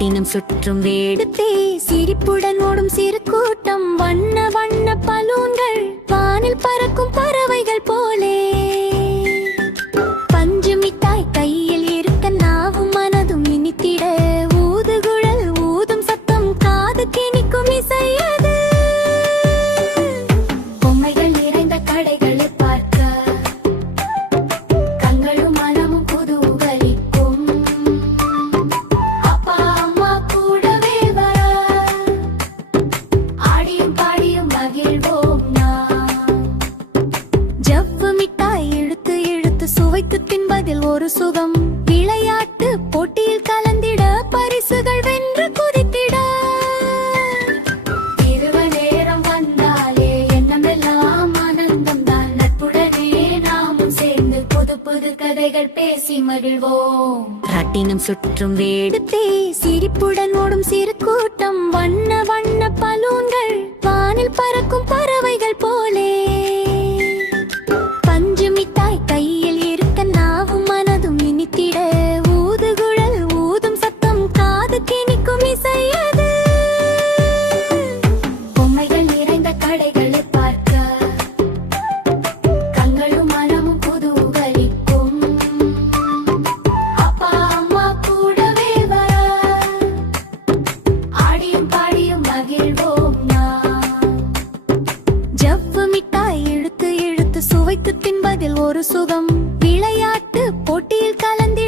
ராட்டினம் சுற்றும் வேடுத்தே சிரிப்புடன் ஓடும் சிறு கூட்டம் வண்ண வண்ண பலூன்கள் வானில் பறக்கும் பறவைகள் போலே பஞ்சு மிட்டாய் கையில் இருக்க நாவும் மனதும் இனித்திட ஊதுகுழல் ஊதும் சத்தம் காது திணிக்கும் இசையது பொம்மைகள் நிறைந்த கடைகளை பார்க்க கண்களும் மனமும் குதூகலிக்கும் அப்பா அம்மா கூடவே வர ஆடியும் பாடியும் மகிழ்வோம் நாம் ஜவ்வு மிட்டாய் இழுத்து இழுத்து சுவைத்து தின்பதில் ஒரு சுகம் விளையாட்டு போட்டியில் கலந்திட பரிசுகள் வென்று குதித்திட இரவு நேரம் வந்தாலே எண்ணமெல்லாம் ஆனந்தம் தான் நட்புடனே நாமும் சேர்ந்து புது புது கதைகள் பேசி மகிழ்வோம் ராட்டினம் சுற்றும் வேடுத்தே சிரிப்புடன் ஓடும் சிறு கூட்டம் வண்ண வண்ண பலூன்கள் வானில் பறக்கும் பறவைகள் போலே பஞ்சு மிட்டாய் கையில் இருக்க நாவும் மனதும் இனித்திட ஊதுகுழல் ஊதும் சத்தம் காது திணிக்கும் இசையது பொம்மைகள் நிறைந்த கடைகளை பார்க்க கண்களும் மனமும் குதூகலிக்கும் அப்பா அம்மா கூடவே வர ஆடியும் பாடியும் மகிழ்வோம் நாம் ஜவ்வு மிட்டாய் இழுத்து இழுத்து சுவைத்து தின்பதில் ஒரு சுகம் விளையாட்டு போட்டியில் கலந்திட